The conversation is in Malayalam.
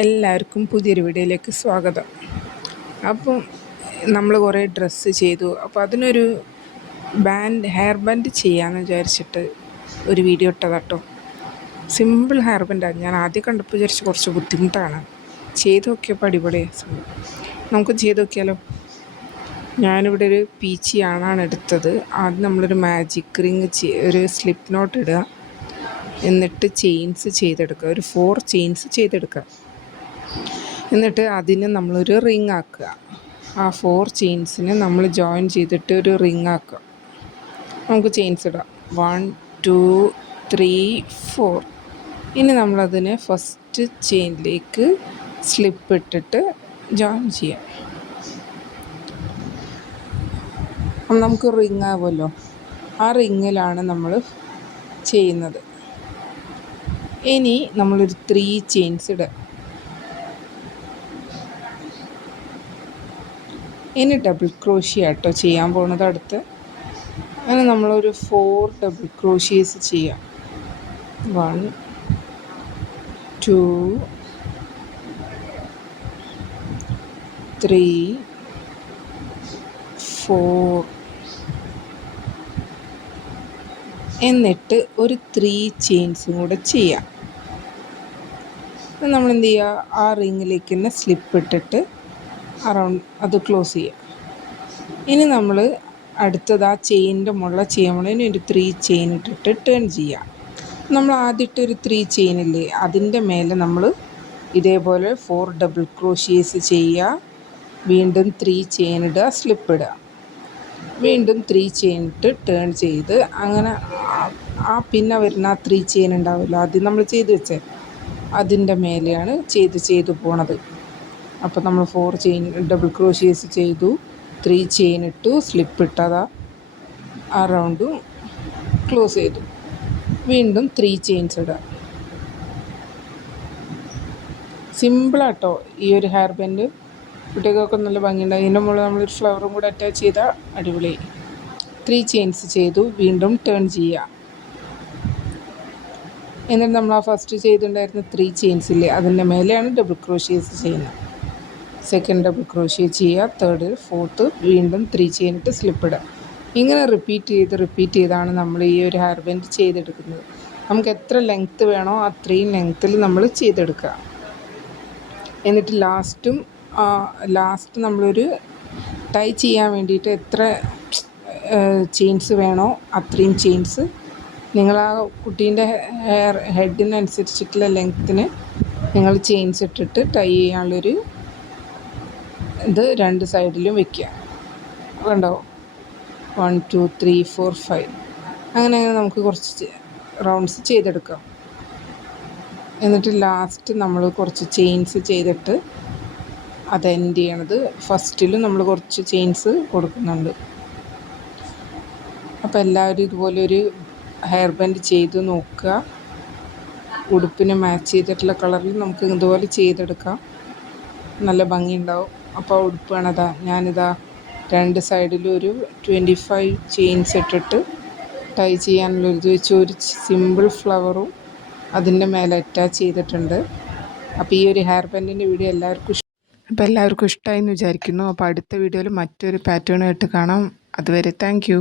എല്ലാവർക്കും പുതിയൊരു വീഡിയോയിലേക്ക് സ്വാഗതം. അപ്പം നമ്മൾ കുറേ ഡ്രസ്സ് ചെയ്തു. അപ്പോൾ അതിനൊരു ഹെയർ ബാൻഡ് ചെയ്യാമെന്ന് വിചാരിച്ചിട്ട് ഒരു വീഡിയോ ഇട്ടതാട്ടോ. സിമ്പിൾ ഹെയർ ബാൻഡാണ്. ഞാൻ ആദ്യം കണ്ടപ്പോൾ വിചാരിച്ച് കുറച്ച് ബുദ്ധിമുട്ടാണ്. ചെയ്ത് നോക്കിയപ്പോൾ അടിപൊളിയായി. നമുക്ക് ചെയ്ത് നോക്കിയാലോ. ഞാനിവിടെ ഒരു പീച്ചി ആണാണ് എടുത്തത്. ആദ്യം നമ്മളൊരു മാജിക് റിങ് ഒരു സ്ലിപ്പ് നോട്ട് ഇടുക, എന്നിട്ട് ചെയിൻസ് ചെയ്തെടുക്കുക. ഒരു 4 ചെയിൻസ് ചെയ്തെടുക്കുക. എന്നിട്ട് അതിന് നമ്മളൊരു റിങ് ആക്കുക. ആ 4 ചെയിൻസിന് നമ്മൾ ജോയിൻ ചെയ്തിട്ട് ഒരു റിങ് ആക്കുക. നമുക്ക് ചെയിൻസ് ഇടാം. 1 2 3 4. ഇനി നമ്മളതിനെ ഫസ്റ്റ് ചെയിനിലേക്ക് സ്ലിപ്പ് ഇട്ടിട്ട് ജോയിൻ ചെയ്യാം. അപ്പം നമുക്ക് റിങ് ആവുമല്ലോ. ആ റിങ്ങിലാണ് നമ്മൾ ചെയ്യുന്നത്. ഇനി നമ്മളൊരു 3 ചെയിൻസ് ഇടുക. ഇനി ഡബിൾ ക്രോഷ്യ ആട്ടോ ചെയ്യാൻ പോകുന്നത് അടുത്ത്. അങ്ങനെ നമ്മളൊരു 4 ഡബിൾ ക്രോഷ്യേസ് ചെയ്യാം. 1 2 3 4. എന്നിട്ട് ഒരു 3 ചെയിൻസും കൂടെ ചെയ്യാം. നമ്മൾ എന്ത് ചെയ്യുക, ആ റിങ്ങിലേക്ക് തന്നെ സ്ലിപ്പ് ഇട്ടിട്ട് അറൗണ്ട് അത് ക്ലോസ് ചെയ്യുക. ഇനി നമ്മൾ അടുത്തത് ആ ചെയിനിൻ്റെ മുകളിൽ ചെയ്യുമ്പോൾ ഇനി ഒരു 3 ചെയിൻ ഇട്ടിട്ട് ടേൺ ചെയ്യുക. നമ്മൾ ആദ്യമായിട്ട് ഒരു 3 ചെയിനില്ലേ, അതിൻ്റെ മേലെ നമ്മൾ ഇതേപോലെ 4 ഡബിൾ ക്രോഷ്യേസ് ചെയ്യുക. വീണ്ടും 3 ചെയിൻ ഇടുക, സ്ലിപ്പ് ഇടുക. വീണ്ടും 3 ചെയിൻ ഇട്ട് ടേൺ ചെയ്ത് അങ്ങനെ ആ പിന്നെ വരുന്ന ആ 3 ചെയിൻ ഉണ്ടാവില്ല, ആദ്യം നമ്മൾ ചെയ്ത് വെച്ചേ, അതിൻ്റെ മേലെയാണ് ചെയ്ത് പോണത്. അപ്പോൾ നമ്മൾ 4 ചെയിൻ ഡബിൾ ക്രോഷ്യേസ് ചെയ്തു, 3 ചെയിൻ ഇട്ടു, സ്ലിപ്പ് ഇട്ടതാ, ആ റൗണ്ടും ക്ലോസ് ചെയ്തു. വീണ്ടും 3 ചെയിൻസ് ഇടുക. സിമ്പിളാട്ടോ ഈ ഒരു ഹെയർ ബാൻഡ്. കുട്ടികൾക്കൊക്കെ നല്ല ഭംഗിയുണ്ടാവും. ഇതിൻ്റെ മുകളിൽ നമ്മളൊരു ഫ്ലവറും കൂടെ അറ്റാച്ച് ചെയ്താൽ അടിപൊളി. 3 ചെയിൻസ് ചെയ്തു, വീണ്ടും ടേൺ ചെയ്യുക. എന്നിട്ട് നമ്മൾ ആ ഫസ്റ്റ് ചെയ്തിട്ടുണ്ടായിരുന്ന 3 ചെയിൻസ് ഇല്ലേ, അതിൻ്റെ മേലെയാണ് ഡബിൾ ക്രോഷ്യേസ് ചെയ്യുന്നത്. സെക്കൻഡ് ഡബിൾ ക്രോഷ്യ ചെയ്യുക, തേർഡ്, ഫോർത്ത്, വീണ്ടും 3 ചെയിൻ ഇട്ട് സ്ലിപ്പ് ഇടുക. ഇങ്ങനെ റിപ്പീറ്റ് ചെയ്താണ് നമ്മൾ ഈ ഒരു ഹെയർ ബാൻഡ് ചെയ്തെടുക്കുന്നത്. നമുക്ക് എത്ര ലെങ്ത്ത് വേണോ അത്രയും ലെങ്ത്തിൽ നമ്മൾ ചെയ്തെടുക്കുക. എന്നിട്ട് ലാസ്റ്റ് നമ്മളൊരു ടൈ ചെയ്യാൻ വേണ്ടിയിട്ട് എത്ര ചെയിൻസ് വേണോ അത്രയും ചെയിൻസ് നിങ്ങൾ ആ കുട്ടീൻ്റെ ഹെഡിനനുസരിച്ചിട്ടുള്ള ലെങ്ത്തിന് നിങ്ങൾ ചെയിൻസ് ഇട്ടിട്ട് ടൈ ചെയ്യാനുള്ളൊരു ഇത് 2 സൈഡിലും വയ്ക്കുക. കണ്ടോ, 1 2 3 4 5. അങ്ങനെ നമുക്ക് കുറച്ച് റൗണ്ട്സ് ചെയ്തെടുക്കാം. എന്നിട്ട് ലാസ്റ്റ് നമ്മൾ കുറച്ച് ചെയിൻസ് ചെയ്തിട്ട് അത് എൻഡ് ചെയ്യണത് ഫസ്റ്റിലും നമ്മൾ കുറച്ച് ചെയിൻസ് കൊടുക്കുന്നുണ്ട്. അപ്പോൾ എല്ലാവരും ഇതുപോലെ ഒരു ഹെയർ ബാൻഡ് ചെയ്ത് നോക്കുക. ഉടുപ്പിന് മാച്ച് ചെയ്തിട്ടുള്ള കളറിൽ നമുക്ക് ഇതുപോലെ ചെയ്തെടുക്കാം. നല്ല ഭംഗിയുണ്ടാവും. അപ്പോൾ ഉടുപ്പാണതാ ഞാനിതാ 2 സൈഡിലും ഒരു 25 ചെയിൻസ് ഇട്ടിട്ട് ടൈ ചെയ്യാനുള്ളൊരു വെച്ച് ഒരു സിമ്പിൾ ഫ്ലവറും അതിൻ്റെ മേലെ അറ്റാച്ച് ചെയ്തിട്ടുണ്ട്. അപ്പോൾ ഈ ഒരു ഹെയർ ബാൻഡിൻ്റെ വീഡിയോ എല്ലാവർക്കും ഇഷ്ടമായി എന്ന് വിചാരിക്കുന്നു. അപ്പോൾ അടുത്ത വീഡിയോയിൽ മറ്റൊരു പാറ്റേണായിട്ട് കാണാം. അതുവരെ താങ്ക് യു.